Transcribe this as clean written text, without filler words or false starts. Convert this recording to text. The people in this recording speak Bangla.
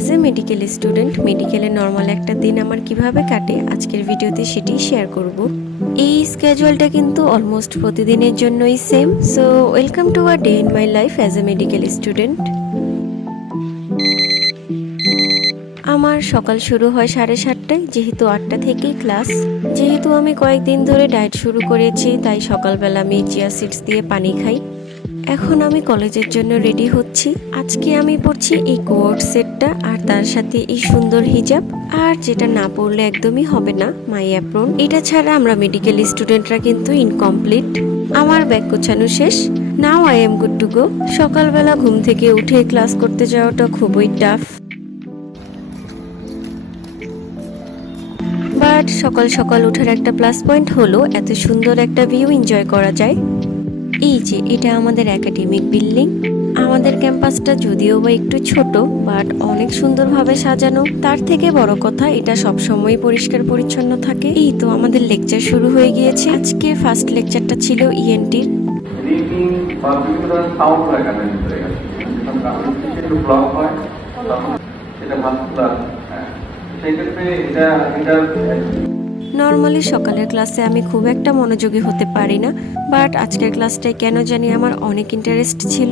অ্যাজ এ মেডিকেল স্টুডেন্ট মেডিকেলে নর্মাল একটা দিন আমার কিভাবে কাটে আজকের ভিডিওতে সেটি শেয়ার করব। এই স্কেজুয়ালটা কিন্তু অলমোস্ট প্রতিদিনের জন্যই same. So welcome to a day in my life as a medical student. আমার সকাল শুরু হয় 7:30টায়, যেহেতু 8টা থেকেই ক্লাস। যেহেতু আমি কয়েকদিন ধরে ডায়েট শুরু করেছি তাই সকালবেলা আমি চিয়া সিডস দিয়ে পানি খাই। এখন আমি কলেজের জন্য রেডি হচ্ছি। আজকে আমি পরছি এই কোট সেটটা আর তার সাথে এই সুন্দর হিজাব, আর যেটা না পরলে একদমই হবে না, মাই অ্যাপ্রন। এটা ছাড়া আমরা মেডিকেল স্টুডেন্টরা কিন্তু ইনকমপ্লিট। আমার ব্যাগ গোছানো শেষ। Now I am good to go. সকালবেলা ঘুম থেকে উঠে ক্লাস করতে যাওয়াটা খুবই টাফ, বাট সকাল সকাল ওঠার একটা প্লাস পয়েন্ট হলো এত সুন্দর একটা ভিউ এনজয় করা যায়। এই যে এটা আমাদের একাডেমিক বিল্ডিং। আমাদের ক্যাম্পাসটা যদিও বা একটু ছোট, বাট অনেক সুন্দরভাবে সাজানো। তার থেকে বড় কথা এটা সবসময় পরিষ্কার পরিচ্ছন্ন থাকে। এই তো আমাদের লেকচার শুরু হয়ে গিয়েছে। আজকে ফার্স্ট লেকচারটা ছিল ইএনটির। নর্মালি সকালের ক্লাসে আমি খুব একটা মনোযোগী হতে পারি না, বাট আজকের ক্লাসটায় কেন জানি আমার অনেক ইন্টারেস্ট ছিল।